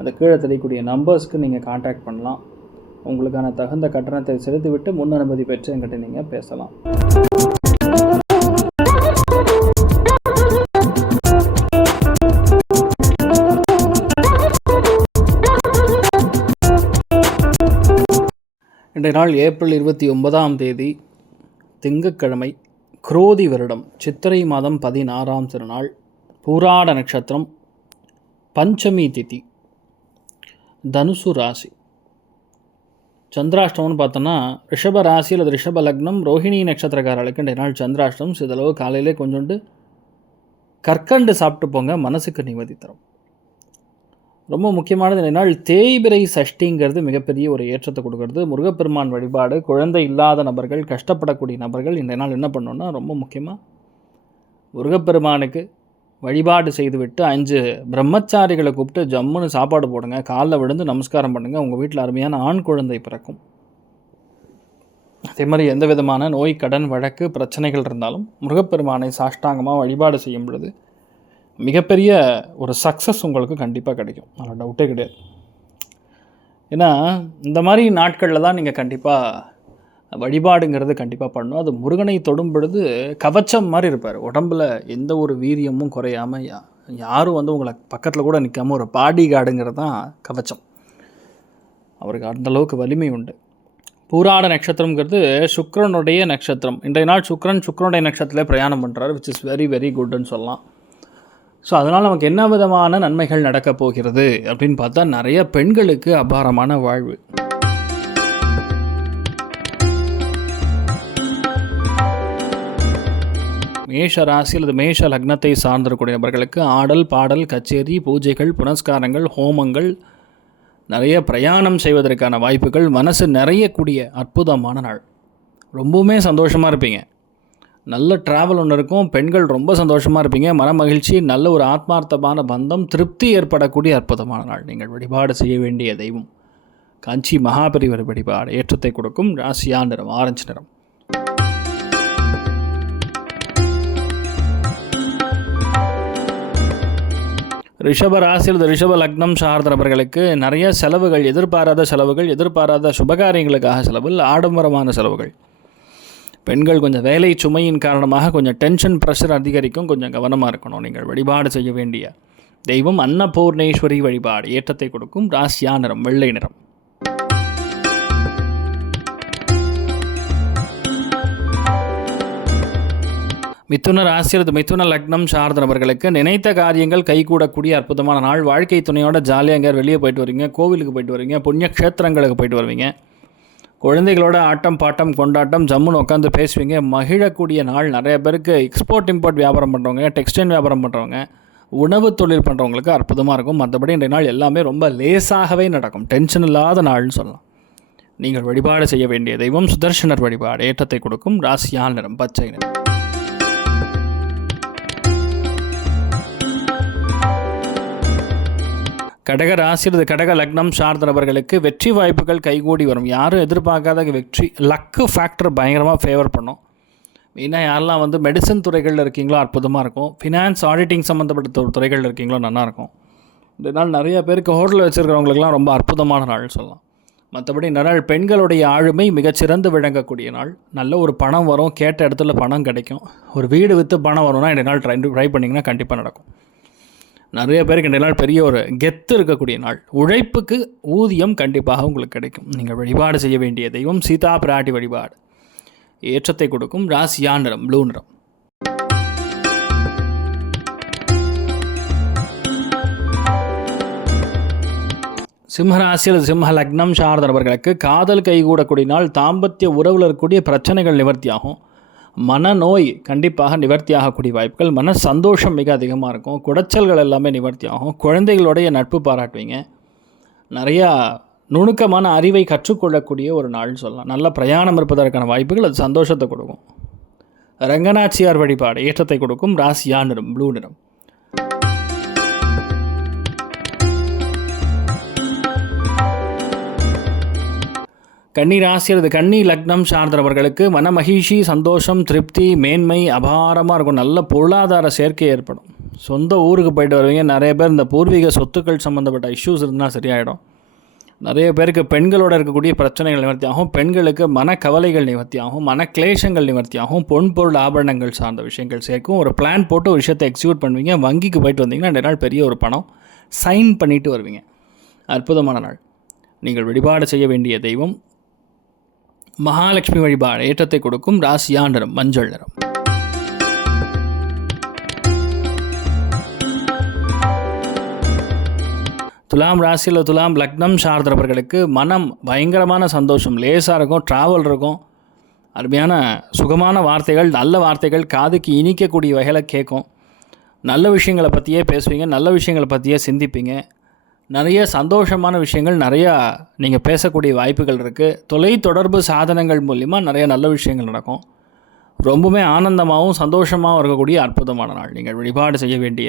அந்த கீழே தெரியக்கூடிய நம்பர்ஸ்க்கு நீங்கள் காண்டாக்ட் பண்ணலாம். உங்களுக்கான தகுந்த கட்டணத்தை செலுத்திவிட்டு முன் அனுமதி பெற்று என்கிட்ட நீங்கள் பேசலாம். இன்றைய நாள் ஏப்ரல் இருபத்தி ஒன்பதாம் தேதி திங்கட்கிழமை குரோதி வருடம் சித்திரை மாதம் பதினாறாம் திருநாள் பூராட நட்சத்திரம் பஞ்சமி திதி. தனுசு ராசி. சந்திராஷ்டமம்னு பார்த்தோன்னா ரிஷப ராசி அல்லது ரிஷப லக்னம் ரோஹிணி நட்சத்திரக்காரர்களுக்கு இன்றைய நாள் சந்திராஷ்டம் சிதளவு காலையிலே கொஞ்சோண்டு கற்கண்டு சாப்பிட்டு போங்க மனசுக்கு நிம்மதி தரும். ரொம்ப முக்கியமானது இந்த நாள் தேய்பிரை சஷ்டிங்கிறது மிகப்பெரிய ஒரு ஏற்றத்தை கொடுக்கறது. முருகப்பெருமான் வழிபாடு குழந்தை இல்லாத நபர்கள் கஷ்டப்படக்கூடிய நபர்கள் இந்த நாள் என்ன பண்ணோன்னா ரொம்ப முக்கியமாக முருகப்பெருமானுக்கு வழிபாடு செய்துவிட்டு அஞ்சு பிரம்மச்சாரிகளை கூப்பிட்டு ஜம்முன்னு சாப்பாடு போடுங்க காலில் விழுந்து நமஸ்காரம் பண்ணுங்கள் உங்கள் வீட்டில் அருமையான ஆண் குழந்தை பிறக்கும். அதே மாதிரி எந்த விதமான நோய் கடன் வழக்கு பிரச்சனைகள் இருந்தாலும் முருகப்பெருமானை சாஷ்டாங்கமாக வழிபாடு செய்யும் பொழுது மிகப்பெரிய ஒரு சக்ஸஸ் உங்களுக்கு கண்டிப்பாக கிடைக்கும். அதில் டவுட்டே கிடையாது. ஏன்னா இந்த மாதிரி நாட்களில் தான் நீங்கள் கண்டிப்பாக வழிபாடுங்கிறது கண்டிப்பாக பண்ணணும். அது முருகனை தொடும் பொழுது கவச்சம் மாதிரி இருப்பார். உடம்புல எந்த ஒரு வீரியமும் குறையாமல் யா யாரும் வந்து உங்களை பக்கத்தில் கூட நிற்காமல் ஒரு பாடி கார்டுங்கிறது தான் கவச்சம். அவருக்கு அந்தளவுக்கு வலிமை உண்டு. பூராட நட்சத்திரங்கிறது சுக்ரனுடைய நட்சத்திரம். இன்றைய நாள் சுக்ரன் சுக்ரனுடைய நட்சத்திரத்தில் பிரயாணம் பண்ணுறாரு விச் இஸ் வெரி வெரி குட்னு சொல்லலாம். ஸோ அதனால் நமக்கு என்ன விதமான நன்மைகள் நடக்கப் போகிறது அப்படின்னு பார்த்தா நிறைய பெண்களுக்கு அபாரமான வாழ்வு. மேஷ ராசி அல்லது மேஷ லக்னத்தை சார்ந்திருக்கக்கூடிய நபர்களுக்கு ஆடல் பாடல் கச்சேரி பூஜைகள் புனஸ்காரங்கள் ஹோமங்கள் நிறைய பிரயாணம் செய்வதற்கான வாய்ப்புகள் மனசு நிறையக்கூடிய அற்புதமான நாள். ரொம்பவுமே சந்தோஷமாக இருப்பீங்க. நல்ல ட்ராவல் ஒன்று இருக்கும் பெண்கள் ரொம்ப சந்தோஷமாக இருப்பீங்க மன மகிழ்ச்சி நல்ல ஒரு ஆத்மார்த்தமான பந்தம் திருப்தி ஏற்படக்கூடிய அற்புதமான நாள். நீங்கள் வழிபாடு செய்ய வேண்டிய தெய்வம். காஞ்சி மகாபரிவர் வழிபாடு ஏற்றத்தை கொடுக்கும். ராசியா நிறம் ஆரஞ்சு நிறம். ரிஷப ராசியில் ரிஷப லக்னம் சார்ந்தவர்களுக்கு நிறைய செலவுகள் எதிர்பாராத செலவுகள் எதிர்பாராத சுபகாரியங்களுக்காக செலவு ஆடம்பரமான செலவுகள். பெண்கள் கொஞ்சம் வேலை சுமையின் காரணமாக கொஞ்சம் டென்ஷன் ப்ரெஷர் அதிகரிக்கும் கொஞ்சம் கவனமாக இருக்கணும். நீங்கள் வழிபாடு செய்ய வேண்டிய தெய்வம் அன்னபூர்ணேஸ்வரி வழிபாடு ஏற்றத்தை கொடுக்கும். ராசியா நிறம் வெள்ளை நிறம். மிதுன ராசி அல்லது மிதுன லக்னம் சார்ந்த நபர்களுக்கு நினைத்த காரியங்கள் கைகூடக்கூடிய அற்புதமான நாள். வாழ்க்கை துணையோட ஜாலியாக எங்கேயாவது வெளியே போயிட்டு வருவீங்க கோவிலுக்கு போயிட்டு வருவீங்க புண்ணிய க்ஷேத்திரங்களுக்கு போயிட்டு வருவீங்க. குழந்தைகளோட ஆட்டம் பாட்டம் கொண்டாட்டம் ஜம்முன்னு உட்காந்து பேசுவீங்க. மகிழக்கூடிய நாள். நிறைய பேருக்கு எக்ஸ்போர்ட் இம்போர்ட் வியாபாரம் பண்ணுறவங்க டெக்ஸ்டைல் வியாபாரம் பண்ணுறவங்க உணவு தொழில் பண்ணுறவங்களுக்கு அற்புதமாக இருக்கும். மற்றபடி இன்றைய நாள் எல்லாமே ரொம்ப லேசாகவே நடக்கும். டென்ஷன் இல்லாத நாள்னு சொல்லலாம். நீங்கள் வழிபாடு செய்ய வேண்டிய தெய்வம் சுதர்ஷனர் வழிபாடு ஏற்றத்தை கொடுக்கும். ராசியால் நிறம் பச்சை நிறம். கடக ராசி கடக லக்னம் சார்ந்த நபர்களுக்கு வெற்றி வாய்ப்புகள் கைகூடி வரும். யாரும் எதிர்பார்க்காத வெற்றி லக்கு ஃபேக்டர் பயங்கரமாக ஃபேவர் பண்ணும். மெயினாக யாரெல்லாம் வந்து மெடிசன் துறைகளில் இருக்கீங்களோ அற்புதமாக இருக்கும். ஃபினான்ஸ் ஆடிட்டிங் சம்மந்தப்பட்ட துறைகளில் இருக்கீங்களோ நல்லாயிருக்கும் இந்த நாள் நிறைய பேருக்கு ஹோட்டலில் வச்சுருக்கிறவங்களுக்குலாம் ரொம்ப அற்புதமான நாள் சொல்லலாம். மற்றபடி இந்த நாள் பெண்களுடைய ஆளுமை மிகச்சிறந்து விளங்கக்கூடிய நாள். நல்ல ஒரு பணம் வரும் கேட்ட இடத்துல பணம் கிடைக்கும். ஒரு வீடு விற்று பணம் வரும்னா இந்த நாள் ட்ரை ட்ரை பண்ணிங்கன்னா கண்டிப்பாக நடக்கும். நிறைய பேருக்கு இந்த நாள் பெரிய ஒரு கெத்து இருக்கக்கூடிய நாள். உழைப்புக்கு ஊதியம் கண்டிப்பாக உங்களுக்கு கிடைக்கும். நீங்கள் வழிபாடு செய்ய வேண்டிய தெய்வம் சீதா பிராட்டி வழிபாடு. ஏற்றத்தை கொடுக்கும் ராசியா நிறம் ப்ளூ நிறம். சிம்மராசி அல்லது சிம்ம லக்னம் சார்ந்தவர்களுக்கு காதல் கைகூடக்கூடிய நாள் தாம்பத்திய உறவில் இருக்கக்கூடிய பிரச்சனைகள் நிவர்த்தியாகும். மனநோய் கண்டிப்பாக நிவர்த்தி ஆகக்கூடிய வாய்ப்புகள் மன சந்தோஷம் மிக அதிகமாக இருக்கும் குடைச்சல்கள் எல்லாமே நிவர்த்தி ஆகும் குழந்தைகளுடைய நட்பு பாராட்டுவீங்க. நிறையா நுணுக்கமான அறிவை கற்றுக்கொள்ளக்கூடிய ஒரு நாள்னு சொல்லலாம். நல்ல பிரயாணம் இருப்பதற்கான வாய்ப்புகள் அது சந்தோஷத்தை கொடுக்கும். ரங்கநாச்சியார் வழிபாடு ஏற்றத்தை கொடுக்கும் ராசியா நிறம் ப்ளூ நிறம். கன்னி ராசி அல்லது கன்னி லக்னம் சார்ந்தவர்களுக்கு மனமகிழ்ச்சி சந்தோஷம் திருப்தி மேன்மை அபாரமாக இருக்கும். நல்ல பொருளாதார சேர்க்கை ஏற்படும். சொந்த ஊருக்கு போயிட்டு வருவீங்க. நிறைய பேர் இந்த பூர்வீக சொத்துக்கள் சம்மந்தப்பட்ட இஷ்யூஸ் இருந்தால் சரியாயிடும். நிறைய பேருக்கு பெண்களோட இருக்கக்கூடிய பிரச்சனைகள் நிவர்த்தியாகும். பெண்களுக்கு மனக்கவலைகள் கவலைகள் ஆகும் மன கிளேஷங்கள் நிவர்த்தி பொன் பொருள் ஆபரணங்கள் சார்ந்த விஷயங்கள் சேர்க்கும். ஒரு பிளான் போட்டு ஒரு விஷயத்தை எக்ஸிக்யூட் பண்ணுவீங்க. வங்கிக்கு போயிட்டு வந்தீங்கன்னா ரெண்டு நாள் பெரிய ஒரு பணம் சைன் பண்ணிட்டு வருவீங்க. அற்புதமான நாள். நீங்கள் வழிபாடு செய்ய வேண்டிய தெய்வம். மகாலட்சுமி வழிபாடு ஏற்றத்தை கொடுக்கும் ராசியா நிறம் மஞ்சள் நிறம். துலாம் ராசியில் துலாம் லக்னம் சார்ந்தவர்களுக்கு மனம் பயங்கரமான சந்தோஷம் லேசாக இருக்கும் ட்ராவல் இருக்கும். அருமையான சுகமான வார்த்தைகள் நல்ல வார்த்தைகள் காதுக்கு இனிக்கக்கூடிய வகையில் கேட்கும் நல்ல விஷயங்களை பற்றியே பேசுவீங்க நல்ல விஷயங்களை பற்றியே சிந்திப்பீங்க. நிறைய சந்தோஷமான விஷயங்கள் நிறையா நீங்கள் பேசக்கூடிய வாய்ப்புகள் இருக்குது தொலைத்தொடர்பு சாதனங்கள் மூலிமா நிறைய நல்ல விஷயங்கள் நடக்கும். ரொம்பவுமே ஆனந்தமாகவும் சந்தோஷமாகவும் இருக்கக்கூடிய அற்புதமான நாள். நீங்கள் வழிபாடு செய்ய வேண்டிய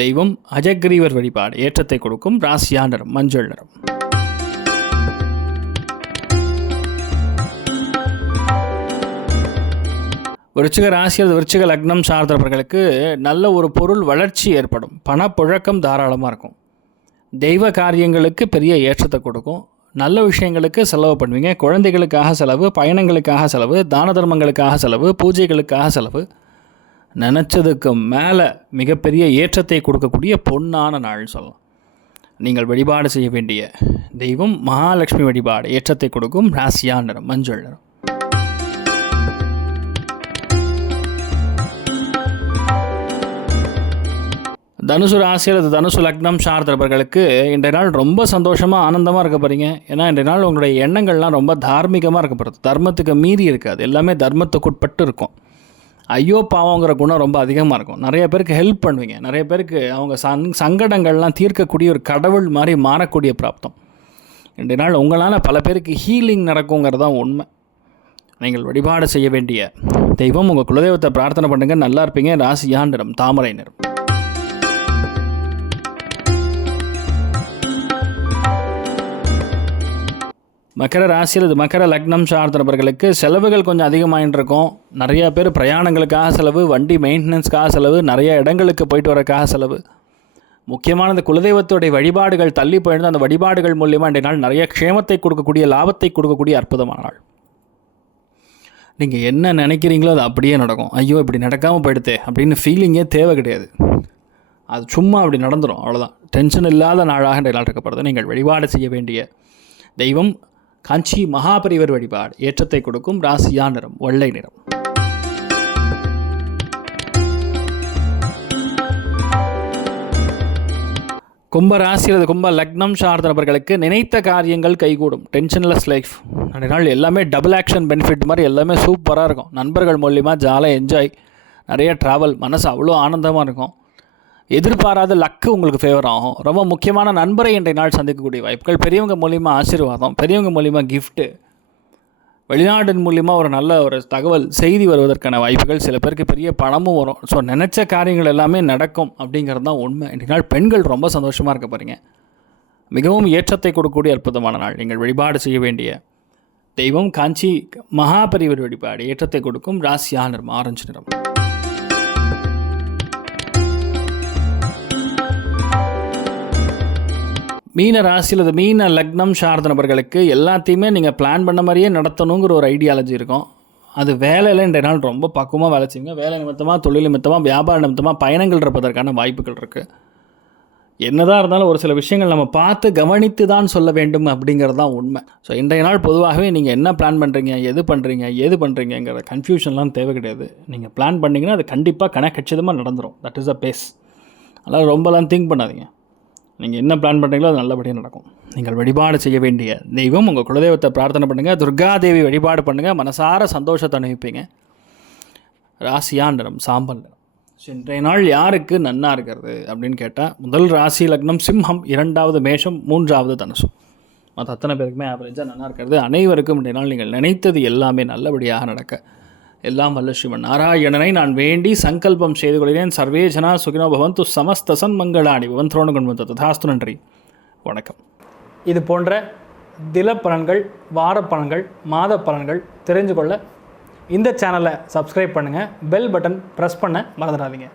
தெய்வம் அஜக்ரீவர் வழிபாடு. ஏற்றத்தை கொடுக்கும் ராசியா நிறம் மஞ்சள் நிறம். விருச்சிக ராசி அல்லது விருச்சிக லக்னம் சார்ந்தவர்களுக்கு நல்ல ஒரு பொருள் வளர்ச்சி ஏற்படும். பணப்புழக்கம் தாராளமாக இருக்கும். தெய்வ காரியங்களுக்கு பெரிய ஏற்றத்தை கொடுக்கும். நல்ல விஷயங்களுக்கு செலவு பண்ணுவீங்க. குழந்தைகளுக்காக செலவு பயணங்களுக்காக செலவு தான தர்மங்களுக்காக செலவு பூஜைகளுக்காக செலவு. நினச்சதுக்கு மேலே மிகப்பெரிய ஏற்றத்தை கொடுக்கக்கூடிய பொன்னான நாள்னு சொல்லலாம். நீங்கள் வழிபாடு செய்ய வேண்டிய தெய்வம் மகாலட்சுமி வழிபாடு ஏற்றத்தை கொடுக்கும். ராசியா நிறம் மஞ்சள் நிறம். தனுசு ராசி அல்லது தனுசு லக்னம் சார்ந்தவர்களுக்கு இன்றைய நாள் ரொம்ப சந்தோஷமாக ஆனந்தமாக இருக்க போகிறீங்க ஏன்னா இன்றைய நாள் உங்களுடைய எண்ணங்கள்லாம் ரொம்ப தார்மீகமாக இருக்க போகிறது தர்மத்துக்கு மீறி இருக்காது. எல்லாமே தர்மத்துக்குட்பட்டு இருக்கும். ஐயோ பாவங்கிற குணம் ரொம்ப அதிகமாக இருக்கும். நிறைய பேருக்கு ஹெல்ப் பண்ணுவீங்க. நிறைய பேருக்கு அவங்க சங் சங்கடங்கள்லாம் தீர்க்கக்கூடிய ஒரு கடவுள் மாதிரி மாறக்கூடிய பிராப்தம். இன்றைய நாள் உங்களால் பல பேருக்கு ஹீலிங் நடக்குங்கிறது தான் உண்மை. நீங்கள் வழிபாடு செய்ய வேண்டிய தெய்வம். உங்கள் குலதெய்வத்தை பிரார்த்தனை பண்ணுங்கள் நல்லா இருப்பீங்க. ராசி நிறம் தாமரை நிறம். மகர ராசி அல்லது மகர லக்னம் சார்ந்தவர்களுக்கு செலவுகள் கொஞ்சம் அதிகமாகிட்டு இருக்கும். நிறையா பேர் பிரயாணங்களுக்காக செலவு வண்டி மெயின்டெனன்ஸ்க்காக செலவு நிறைய இடங்களுக்கு போயிட்டு வரக்காக செலவு. முக்கியமானது குலதெய்வத்துடைய வழிபாடுகள் தள்ளி போயிருந்த அந்த வழிபாடுகள் மூலியமாக இன்றைய நாள் நிறைய க்ஷேமத்தை கொடுக்கக்கூடிய லாபத்தை கொடுக்கக்கூடிய அற்புதமான நாள். நீங்கள் என்ன நினைக்கிறீங்களோ அது அப்படியே நடக்கும். ஐயோ இப்படி நடக்காமல் போயிடுதே அப்படின்னு ஃபீலிங்கே தேவை கிடையாது. அது சும்மா அப்படி நடந்துடும் அவ்வளோதான் டென்ஷன் இல்லாத நாளாக இன்றைய நாள் இருக்கப்படுது நீங்கள் வழிபாடு செய்ய வேண்டிய தெய்வம் காஞ்சி மகாபரிவர் வழிபாடு ஏற்றத்தை கொடுக்கும் ராசியா நிறம் வெள்ளை நிறம். கும்ப ராசி அல்லது கும்ப லக்னம் சார்ந்த நபர்களுக்கு நினைத்த காரியங்கள் கைகூடும். டென்ஷன்லெஸ் லைஃப் நிறைய நாள் எல்லாமே டபுள் ஆக்ஷன் பெனிஃபிட் மாதிரி எல்லாமே சூப்பராக இருக்கும். நண்பர்கள் மூலியமாக ஜாலியாக என்ஜாய் நிறைய ட்ராவல் மனசு அவ்வளோ ஆனந்தமாக இருக்கும். எதிர்பாராத லக்கு உங்களுக்கு ஃபேவர் ஆகும். ரொம்ப முக்கியமான நண்பரை இன்றைய நாள் சந்திக்கக்கூடிய வாய்ப்புகள். பெரியவங்க மூலிமா ஆசீர்வாதம் பெரியவங்க மூலிமா கிஃப்ட்டு வெளிநாட்டின் மூலிமா ஒரு நல்ல ஒரு தகவல் செய்தி வருவதற்கான வாய்ப்புகள். சில பேருக்கு பெரிய பணமும் வரும். ஸோ நினச்ச காரியங்கள் எல்லாமே நடக்கும் அப்படிங்கிறது தான் உண்மை. இன்றைய நாள் பெண்கள் ரொம்ப சந்தோஷமாக இருக்க போகிறீங்க மிகவும் ஏற்றத்தை கொடுக்கக்கூடிய அற்புதமான நாள். நீங்கள் வழிபாடு செய்ய வேண்டிய தெய்வம் காஞ்சி மகாபரிவர் வழிபாடு ஏற்றத்தை கொடுக்கும். ராசியா நிறம் ஆரஞ்சு நிறம். மீன ராசி அல்லது மீன லக்னம் சார்ந்த நபர்களுக்கு எல்லாத்தையுமே நீங்கள் பிளான் பண்ண மாதிரியே நடத்தணுங்கிற ஒரு ஐடியாலஜி இருக்கும். அது வேலையில் இன்றைய நாள். ரொம்ப பக்குவமாக வேலை செய்யுங்க வேலை நிமித்தமாக தொழில் நிமித்தமாக வியாபார நிமித்தமாக பயணங்கள் இருப்பதற்கான வாய்ப்புகள் இருக்குது என்னதான் இருந்தாலும் ஒரு சில விஷயங்கள் நம்ம பார்த்து கவனித்து தான் சொல்ல வேண்டும் அப்படிங்கிறது தான் உண்மை. ஸோ இன்றைய நாள் பொதுவாகவே நீங்கள் என்ன பிளான் பண்ணுறீங்க எது பண்ணுறீங்க ஏது பண்ணுறீங்கிற கன்ஃபியூஷன்லாம் தேவை கிடையாது. நீங்கள் பிளான் பண்ணிங்கன்னா அது கண்டிப்பாக கணக்கச்சிதமாக நடந்துடும் தட் இஸ் அ பேஸ் அதனால் ரொம்பலாம் திங்க் பண்ணாதீங்க. நீங்கள் என்ன பிளான் பண்ணுறீங்களோ அது நல்லபடியாக நடக்கும். நீங்கள் வழிபாடு செய்ய வேண்டிய தெய்வம் உங்கள் குலதெய்வத்தை பிரார்த்தனை பண்ணுங்கள் துர்காதேவி வழிபாடு பண்ணுங்கள் மனசார சந்தோஷத்தை அனுப்பிப்பீங்க ராசியா நிறம் சாம்பல் நிறம். இன்றைய நாள் யாருக்கு நன்னா இருக்கிறது அப்படின்னு கேட்டால் முதல் ராசி லக்னம் சிம்மம் இரண்டாவது மேஷம் மூன்றாவது தனுசம் மற்ற அத்தனை பேருக்குமே ஆவரேஜாக நல்லா இருக்கிறது. அனைவருக்கும் இன்றைய நாள் நீங்கள் நினைத்தது எல்லாமே நல்லபடியாக நடக்க எல்லாம் வல்ல சிவன் நாராயணனை நான் வேண்டி சங்கல்பம் செய்து கொள்கிறேன். சர்வேஜனா சுகினோ பவந்து சமஸ்த சன்மங்களாணி பவன் துரோண கொண்டு ததாஸ்து நன்றி. வணக்கம். இது போன்ற தில பலன்கள் வார பலன்கள் மாத பலன்கள் தெரிஞ்சு கொள்ள இந்த சேனலை சப்ஸ்கிரைப் பண்ணுங்கள் பெல் பட்டன் ப்ரெஸ் பண்ண மறந்துடாதீங்க.